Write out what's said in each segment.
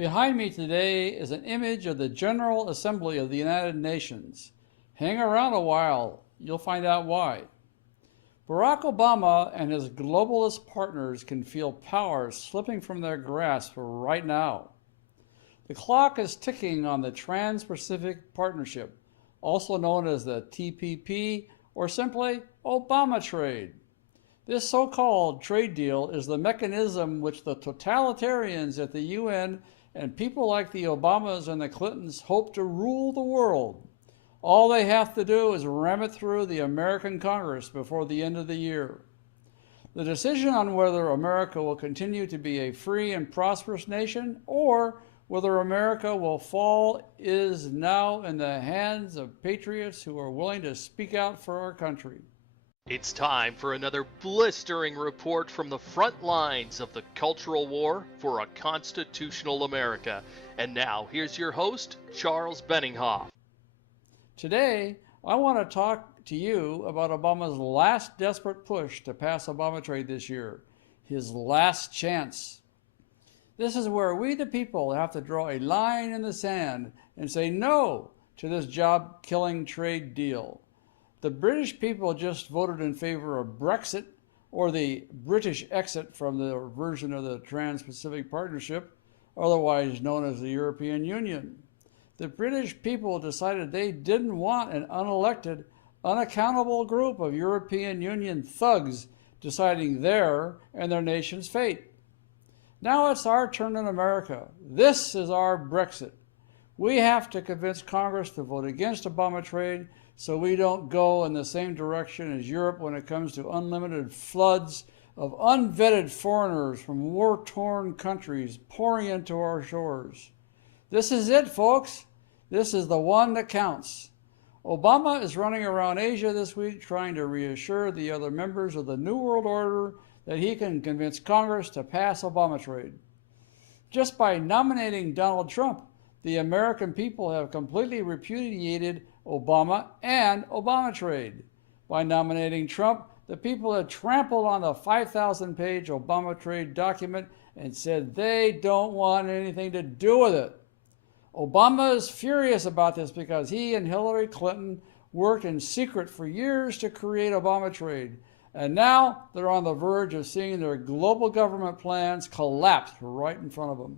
Behind me today is an image of the General Assembly of the United Nations. Hang around a while, you'll find out why. Barack Obama and his globalist partners can feel power slipping from their grasp right now. The clock is ticking on the Trans-Pacific Partnership, also known as the TPP, or simply Obama trade. This so-called trade deal is the mechanism which the totalitarians at the UN and people like the Obamas and the Clintons hope to rule the world. All they have to do is ram it through the American Congress before the end of the year. The decision on whether America will continue to be a free and prosperous nation or whether America will fall is now in the hands of patriots who are willing to speak out for our country. It's time for another blistering report from the front lines of the cultural war for a constitutional America. And now, here's your host, Charles Benninghoff. Today, I want to talk to you about Obama's last desperate push to pass Obama trade this year, his last chance. This is where we the people have to draw a line in the sand and say no to this job-killing trade deal. The British people just voted in favor of Brexit, or the British exit from the version of the Trans-Pacific Partnership, otherwise known as the European Union. The British people decided they didn't want an unelected, unaccountable group of European Union thugs deciding their and their nation's fate. Now it's our turn in America. This is our Brexit. We have to convince Congress to vote against Obama trade so we don't go in the same direction as Europe when it comes to unlimited floods of unvetted foreigners from war-torn countries pouring into our shores. This is it, folks. This is the one that counts. Obama is running around Asia this week trying to reassure the other members of the New World Order that he can convince Congress to pass Obama trade. Just by nominating Donald Trump, the American people have completely repudiated Obama and Obama trade. By nominating Trump, the people have trampled on the 5,000-page Obama trade document and said they don't want anything to do with it. Obama is furious about this because he and Hillary Clinton worked in secret for years to create Obama trade, and now they're on the verge of seeing their global government plans collapse right in front of them.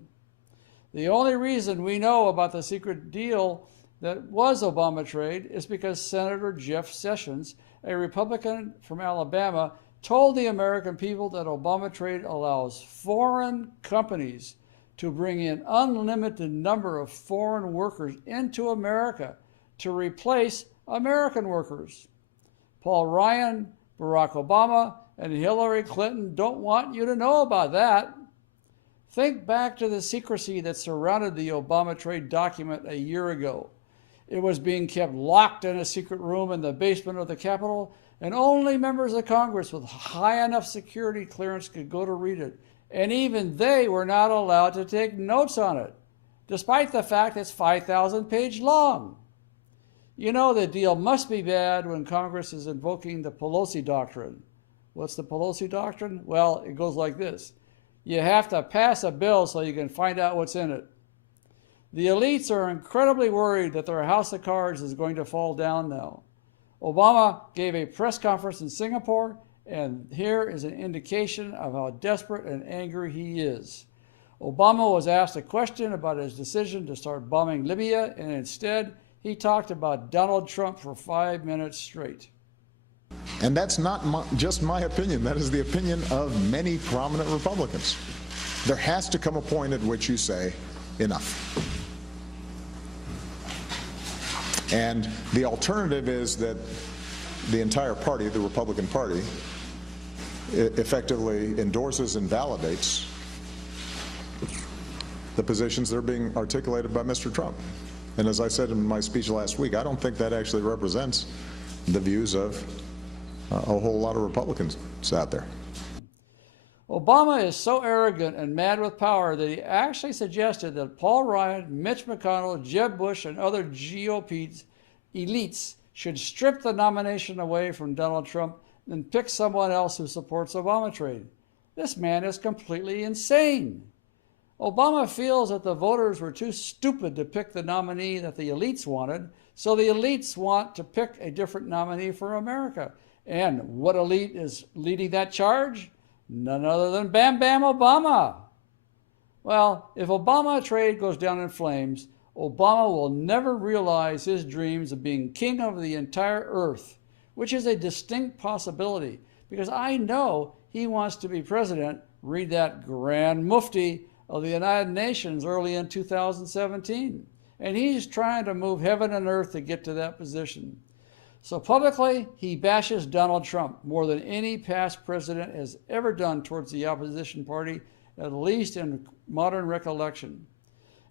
The only reason we know about the secret deal that was Obama trade is because Senator Jeff Sessions, a Republican from Alabama, told the American people that Obama trade allows foreign companies to bring in unlimited number of foreign workers into America to replace American workers. Paul Ryan, Barack Obama, and Hillary Clinton don't want you to know about that. Think back to the secrecy that surrounded the Obama trade document a year ago. It was being kept locked in a secret room in the basement of the Capitol, and only members of Congress with high enough security clearance could go to read it. And even they were not allowed to take notes on it, despite the fact it's 5,000 pages long. You know the deal must be bad when Congress is invoking the Pelosi Doctrine. What's the Pelosi Doctrine? Well, it goes like this. You have to pass a bill so you can find out what's in it. The elites are incredibly worried that their house of cards is going to fall down now. Obama gave a press conference in Singapore, and here is an indication of how desperate and angry he is. Obama was asked a question about his decision to start bombing Libya, and instead he talked about Donald Trump for 5 minutes straight. And that's not just my opinion. That is the opinion of many prominent Republicans. There has to come a point at which you say, enough. And the alternative is that the entire party, the Republican Party, effectively endorses and validates the positions that are being articulated by Mr. Trump. And as I said in my speech last week, I don't think that actually represents the views of a whole lot of Republicans out there. Obama is so arrogant and mad with power that he actually suggested that Paul Ryan, Mitch McConnell, Jeb Bush, and other GOP elites should strip the nomination away from Donald Trump and pick someone else who supports Obama trade. This man is completely insane. Obama feels that the voters were too stupid to pick the nominee that the elites wanted, so the elites want to pick a different nominee for America. And what elite is leading that charge? None other than Bam Bam Obama. Well, if Obama trade goes down in flames, Obama will never realize his dreams of being king of the entire earth, which is a distinct possibility, because I know he wants to be president, read that Grand Mufti of the United Nations early in 2017. And he's trying to move heaven and earth to get to that position. So publicly, he bashes Donald Trump more than any past president has ever done towards the opposition party, at least in modern recollection.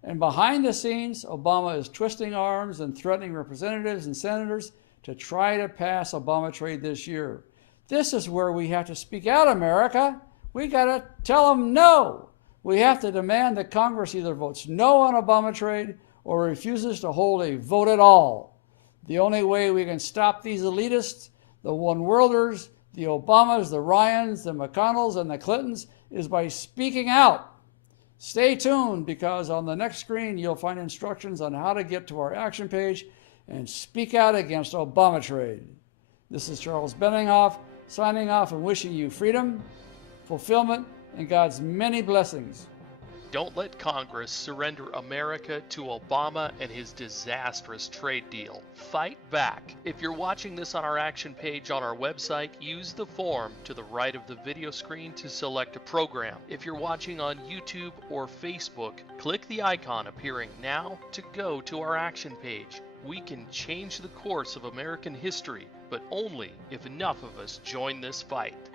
And behind the scenes, Obama is twisting arms and threatening representatives and senators to try to pass Obama trade this year. This is where we have to speak out, America. We got to tell them no. We have to demand that Congress either votes no on Obama trade or refuses to hold a vote at all. The only way we can stop these elitists, the one-worlders, the Obamas, the Ryans, the McConnells, and the Clintons is by speaking out. Stay tuned, because on the next screen you'll find instructions on how to get to our action page and speak out against Obama trade. This is Charles Benninghoff signing off and wishing you freedom, fulfillment, and God's many blessings. Don't let Congress surrender America to Obama and his disastrous trade deal. Fight back. If you're watching this on our action page on our website, use the form to the right of the video screen to select a program. If you're watching on YouTube or Facebook, click the icon appearing now to go to our action page. We can change the course of American history, but only if enough of us join this fight.